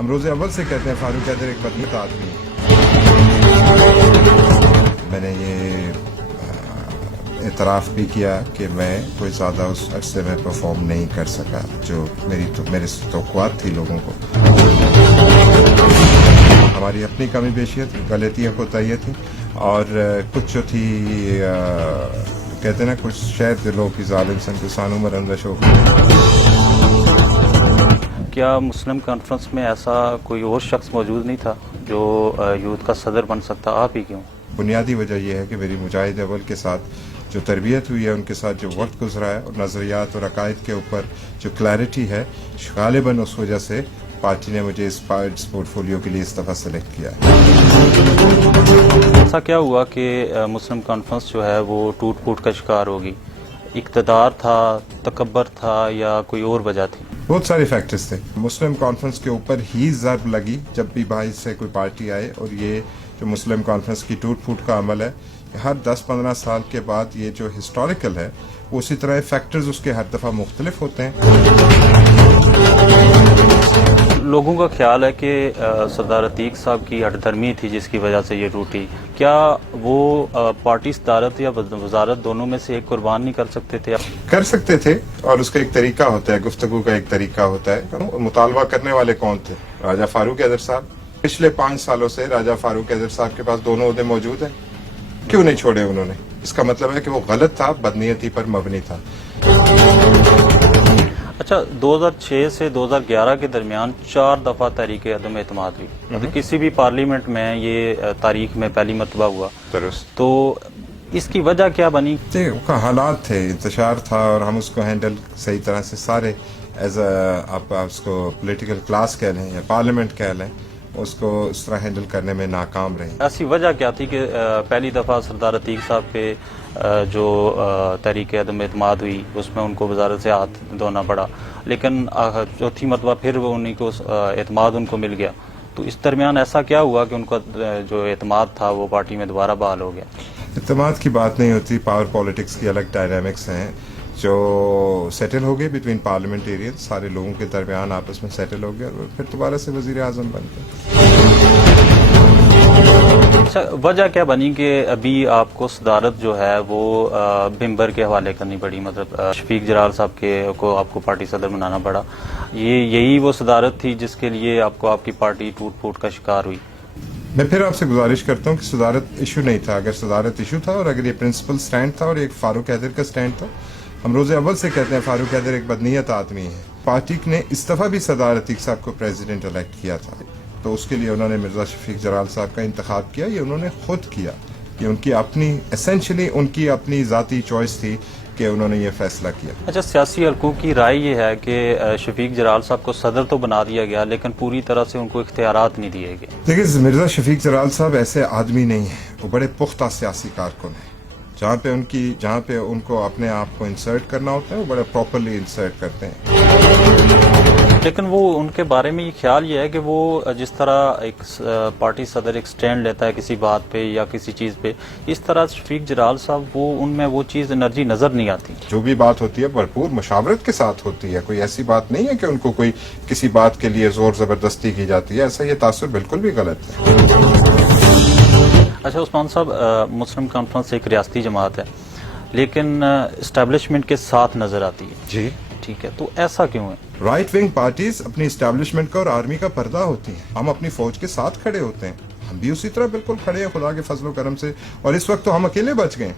ہم روز اول سے کہتے ہیں فاروق حیدر ایک بدنیت آدمی ہے. میں نے یہ اعتراف بھی کیا کہ میں کوئی زیادہ اس عرصے میں پرفارم نہیں کر سکا جو میرے توقعات تھی لوگوں کو. ہماری اپنی کمی بیشیاں تھیں، غلطیاں کوتاہیاں تھیں، اور کچھ جو تھی کہتے ہیں نا کچھ شاید دلوں کی ظالم سن کو سانو مرندش ہو. کیا مسلم کانفرنس میں ایسا کوئی اور شخص موجود نہیں تھا جو یوتھ کا صدر بن سکتا؟ آپ ہی کیوں؟ بنیادی وجہ یہ ہے کہ میری مجاہد اول کے ساتھ جو تربیت ہوئی ہے، ان کے ساتھ جو وقت گزرا ہے، اور نظریات اور عقائد کے اوپر جو کلیئرٹی ہے، غالباً اس وجہ سے پارٹی نے مجھے اس پورٹ فولیو کے لیے اس دفعہ سلیکٹ کیا ہے. ایسا کیا ہوا کہ مسلم کانفرنس جو ہے وہ ٹوٹ پھوٹ کا شکار ہوگی؟ اقتدار تھا، تکبر تھا، یا کوئی اور وجہ تھی؟ بہت سارے فیکٹرز تھے. مسلم کانفرنس کے اوپر ہی ضرب لگی جب بھی باہر سے کوئی پارٹی آئے، اور یہ جو مسلم کانفرنس کی ٹوٹ پھوٹ کا عمل ہے، ہر 10-15 سال کے بعد یہ جو ہسٹوریکل ہے، اسی طرح فیکٹرز اس کے ہر دفعہ مختلف ہوتے ہیں. لوگوں کا خیال ہے کہ سردار عتیق صاحب کی ہٹ دھرمی تھی جس کی وجہ سے یہ ٹوٹی. کیا وہ پارٹی صدارت یا وزارت دونوں میں سے ایک قربان نہیں کر سکتے تھے؟ کر سکتے تھے، اور اس کا ایک طریقہ ہوتا ہے، گفتگو کا ایک طریقہ ہوتا ہے. مطالبہ کرنے والے کون تھے؟ راجہ فاروق حیدر صاحب. پچھلے 5 سالوں سے راجہ فاروق حیدر صاحب کے پاس دونوں عہدے موجود ہیں. کیوں نہیں چھوڑے انہوں نے؟ اس کا مطلب ہے کہ وہ غلط تھا، بدنیتی پر مبنی تھا. اچھا، 2006 سے 2011 کے درمیان 4 دفعہ تحریک عدم اعتماد ہوئی. کسی بھی پارلیمنٹ میں یہ تاریخ میں پہلی مرتبہ ہوا. درست. تو اس کی وجہ کیا بنی؟ حالات تھے، انتشار تھا، اور ہم اس کو ہینڈل صحیح طرح سے سارے ایز آپ اس کو پولیٹیکل کلاس کہہ لیں یا پارلیمنٹ کہہ لیں، اس کو اس طرح ہینڈل کرنے میں ناکام رہے. ایسی وجہ کیا تھی کہ پہلی دفعہ سردار عتیق صاحب پہ جو تحریک عدم اعتماد ہوئی اس میں ان کو وزارت سے ہاتھ دھونا پڑا، لیکن چوتھی مرتبہ پھر وہ انہیں کو اعتماد ان کو مل گیا. تو اس درمیان ایسا کیا ہوا کہ ان کا جو اعتماد تھا وہ پارٹی میں دوبارہ بحال ہو گیا؟ اعتماد کی بات نہیں ہوتی، پاور پالیٹکس کی الگ ڈائنامکس ہیں جو سیٹل ہو گئے بٹوین پارلیمنٹیرین، سارے لوگوں کے درمیان آپس میں سیٹل ہو گیا، اور پھر دوبارہ سے وزیر اعظم بن گئے. اچھا، وجہ کیا بنی کہ ابھی آپ کو صدارت جو ہے وہ بمبر کے حوالے کرنی پڑی؟ مطلب شفیق جرار صاحب کو آپ کو پارٹی صدر بنانا پڑا. یہی وہ صدارت تھی جس کے لیے آپ کی پارٹی ٹوٹ پھوٹ کا شکار ہوئی؟ میں پھر آپ سے گزارش کرتا ہوں کہ صدارت ایشو نہیں تھا. اگر صدارت ایشو تھا، اور اگر یہ پرنسپل سٹینڈ تھا اور ایک فاروق حیدر کا سٹینڈ تھا، ہم روز اول سے کہتے ہیں فاروق حیدر ایک بدنیت آدمی ہے. پارٹی نے اس دفعہ بھی سردار عتیق صاحب کو پریزیڈنٹ الیکٹ کیا تھا، تو اس کے لیے انہوں نے مرزا شفیق جلال صاحب کا انتخاب کیا. یہ انہوں نے خود کیا، یہ ان کی اپنی ایسنشلی ان کی اپنی ذاتی چوائس تھی کہ انہوں نے یہ فیصلہ کیا. اچھا، سیاسی حلقوں کی رائے یہ ہے کہ شفیق جلال صاحب کو صدر تو بنا دیا گیا لیکن پوری طرح سے ان کو اختیارات نہیں دیے گئے. دیکھیے، مرزا شفیق جلال صاحب ایسے آدمی نہیں ہیں، وہ بڑے پختہ سیاسی کارکن ہیں. جہاں پہ ان کو اپنے آپ کو انسرٹ کرنا ہوتا ہے وہ بڑے پراپرلی انسرٹ کرتے ہیں. لیکن وہ ان کے بارے میں یہ خیال یہ ہے کہ وہ جس طرح ایک پارٹی صدر ایک سٹینڈ لیتا ہے کسی بات پہ یا کسی چیز پہ، اس طرح شفیق جلال صاحب وہ ان میں وہ چیز انرجی نظر نہیں آتی. جو بھی بات ہوتی ہے بھرپور مشاورت کے ساتھ ہوتی ہے. کوئی ایسی بات نہیں ہے کہ ان کو کوئی کسی بات کے لیے زور زبردستی کی جاتی ہے. ایسا یہ تاثر بالکل بھی غلط ہے. اچھا عثمان صاحب، مسلم کانفرنس ایک ریاستی جماعت ہے لیکن اسٹیبلشمنٹ کے ساتھ نظر آتی ہے. جی ٹھیک ہے، تو ایسا کیوں ہے؟ رائٹ ونگ پارٹیز اپنی اسٹیبلشمنٹ کا اور آرمی کا پردہ ہوتی ہیں. ہم اپنی فوج کے ساتھ کھڑے ہوتے ہیں، ہم بھی اسی طرح بالکل کھڑے ہیں خدا کے فضل و کرم سے، اور اس وقت تو ہم اکیلے بچ گئے.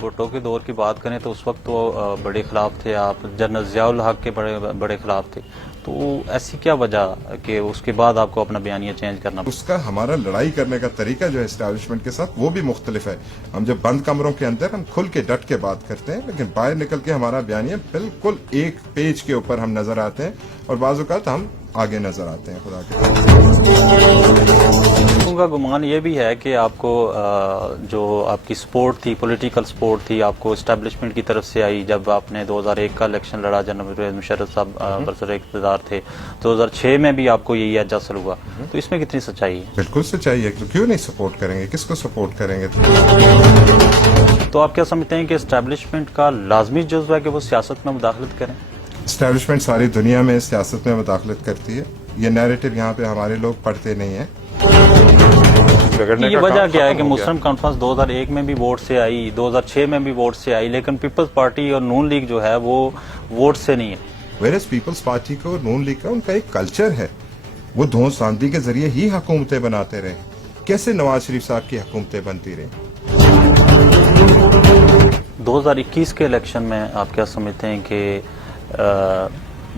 بھٹو کے دور کی بات کریں تو اس وقت تو بڑے خلاف تھے آپ، جنرل ضیاء الحق کے بڑے خلاف تھے. تو ایسی کیا وجہ کہ اس کے بعد آپ کو اپنا بیانیہ چینج کرنا؟ اس کا ہمارا لڑائی کرنے کا طریقہ جو ہے اسٹیبلشمنٹ کے ساتھ وہ بھی مختلف ہے. ہم جب بند کمروں کے اندر ہم کھل کے ڈٹ کے بات کرتے ہیں، لیکن باہر نکل کے ہمارا بیانیہ بالکل ایک پیج کے اوپر ہم نظر آتے ہیں، اور بعض اوقات ہم آگے نظر آتے ہیں. خدا کے لوگوں کا گمان یہ بھی ہے کہ آپ کو جو آپ کی سپورٹ تھی، پولیٹیکل سپورٹ تھی، آپ کو اسٹیبلشمنٹ کی طرف سے آئی جب آپ نے 2001 کا الیکشن لڑا، جنرل پرویز مشرف صاحب برسر اقتدار تھے. 2006 میں بھی آپ کو یہی ایج حاصل ہوا. تو اس میں کتنی سچائی ہے؟ بالکل سچائی ہے. کیوں نہیں سپورٹ کریں گے؟ کس کو سپورٹ کریں گے؟ تو آپ کیا سمجھتے ہیں کہ اسٹیبلشمنٹ کا لازمی جزو ہے کہ وہ سیاست میں مداخلت کریں؟ اسٹیبلشمنٹ ساری دنیا میں سیاست میں مداخلت کرتی ہے. یہ نیریٹو یہاں پہ ہمارے لوگ پڑھتے نہیں ہیں. یہ وجہ کیا ہے کہ مسلم کانفرنس 2001 میں بھی ووٹ سے آئی, 2006 میں بھی ووٹ سے آئی, لیکن پیپلز پارٹی اور نون لیگ جو ہے وہ ووٹ سے نہیں ہے. ویرس پیپلز پارٹی کو اور نون لیگ کا ان کا ایک کلچر ہے, وہ دھونس راندی کے ذریعے ہی حکومتیں بناتے رہے. کیسے نواز شریف صاحب کی حکومتیں بنتی رہیں؟ 2021 کے الیکشن میں آپ کیا سمجھتے ہیں کہ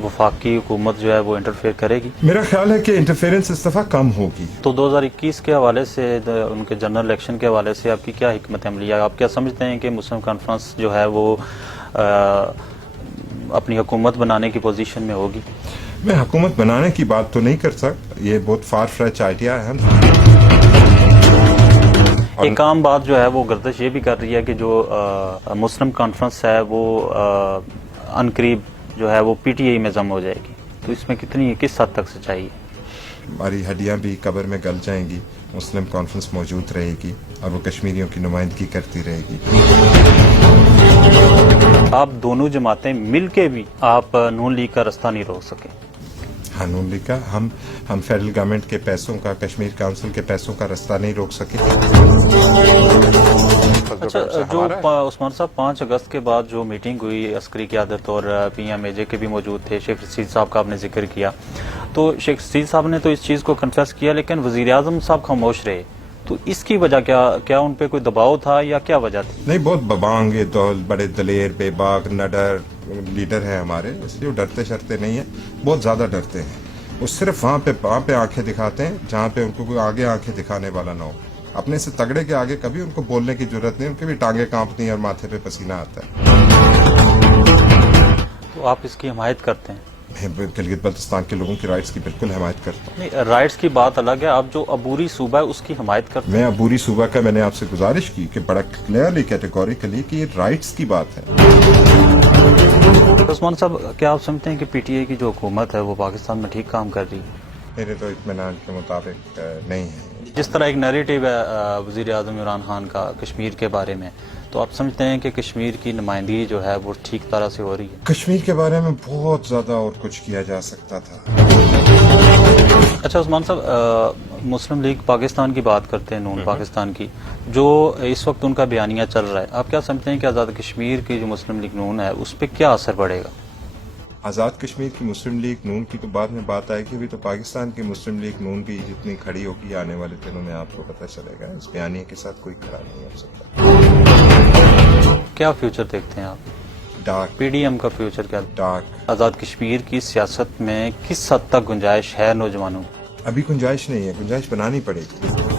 وفاقی حکومت جو ہے وہ انٹرفیئر کرے گی؟ میرا خیال ہے کہ انٹرفیئرنس اس دفعہ کم ہوگی. تو 2021 کے حوالے سے, ان کے جنرل الیکشن کے حوالے سے آپ کی کیا حکمت عملی ہے؟ آپ کیا سمجھتے ہیں کہ مسلم کانفرنس جو ہے وہ اپنی حکومت بنانے کی پوزیشن میں ہوگی؟ میں حکومت بنانے کی بات تو نہیں کر سکتا, یہ بہت فار فلیچ آئیڈیا ہے. ایک عام بات جو ہے وہ گردش یہ بھی کر رہی ہے کہ جو مسلم کانفرنس ہے وہ عنقریب جو ہے وہ پی ٹی آئی میں ضم ہو جائے گی, تو اس میں کس حد تک سچائی ہے؟ ہماری ہڈیاں بھی قبر میں گل جائیں گی, مسلم کانفرنس موجود رہے گی اور وہ کشمیریوں کی نمائندگی کرتی رہے گی. آپ دونوں جماعتیں مل کے بھی آپ نون لیگ کا رستہ نہیں روک سکے. ہاں, نون لیگ کا ہم فیڈرل گورنمنٹ کے پیسوں کا, کشمیر کونسل کے پیسوں کا رستہ نہیں روک سکے. اچھا, جو عثمان صاحب 5 اگست کے بعد جو میٹنگ ہوئی عسکری قیادت اور پی ایم اے جے کے بھی موجود تھے, شیخ رشید صاحب کا آپ نے ذکر کیا, تو شیخ رشید صاحب نے تو اس چیز کو کنفیس کیا لیکن وزیر اعظم صاحب خاموش رہے, تو اس کی وجہ کیا ان پہ کوئی دباؤ تھا یا کیا وجہ تھی؟ نہیں, بہت ببانگ بڑے دلیر بے باک نڈر لیڈر ہیں ہمارے, اس لیے وہ ڈرتے شرتے نہیں ہیں, بہت زیادہ ڈرتے ہیں. وہ صرف وہاں پہ آنکھیں دکھاتے ہیں جہاں پہ ان کو کوئی آگے آنکھیں دکھانے والا نہ ہو. اپنے سے تگڑے کے آگے کبھی ان کو بولنے کی ضرورت نہیں, ان کی بھی ٹانگیں کانپتی ہیں اور ماتھے پہ پسینہ آتا ہے. تو آپ اس کی حمایت کرتے ہیں؟ میں گلگت بلتستان کے لوگوں کی رائٹس کی بالکل حمایت کرتا ہوں. نہیں, رائٹس کی بات الگ ہے, آپ جو عبوری صوبہ ہے اس کی حمایت کرتے ہیں. میں عبوری صوبہ کا میں نے آپ سے گزارش کی کہ بڑا کلیئرلی کیٹیگوریکلی کہ یہ رائٹس کی بات ہے. عثمان صاحب, کیا آپ سمجھتے ہیں کہ پی ٹی آئی کی جو حکومت ہے وہ پاکستان میں ٹھیک کام کر رہی ہے؟ میرے تو اطمینان کے مطابق نہیں ہے. جس طرح ایک نیریٹو ہے وزیر اعظم عمران خان کا کشمیر کے بارے میں, تو آپ سمجھتے ہیں کہ کشمیر کی نمائندگی جو ہے وہ ٹھیک طرح سے ہو رہی ہے؟ کشمیر کے بارے میں بہت زیادہ اور کچھ کیا جا سکتا تھا. اچھا عثمان صاحب, مسلم لیگ پاکستان کی بات کرتے ہیں, نون پاکستان کی, جو اس وقت ان کا بیانیہ چل رہا ہے, آپ کیا سمجھتے ہیں کہ آزاد کشمیر کی جو مسلم لیگ نون ہے اس پہ کیا اثر پڑے گا؟ آزاد کشمیر کی مسلم لیگ نون کی تو بعد میں بات آئے گی, ابھی تو پاکستان کی مسلم لیگ نون بھی جتنی کھڑی ہوگی آنے والے دنوں میں آپ کو پتہ چلے گا. اس بیانیے کے ساتھ کوئی کھڑا نہیں ہو سکتا. کیا فیوچر دیکھتے ہیں آپ؟ ڈارک. پی ڈی ایم کا فیوچر کیا؟ ڈارک. آزاد کشمیر کی سیاست میں کس حد تک گنجائش ہے نوجوانوں؟ ابھی گنجائش نہیں ہے, گنجائش بنانی پڑے گی.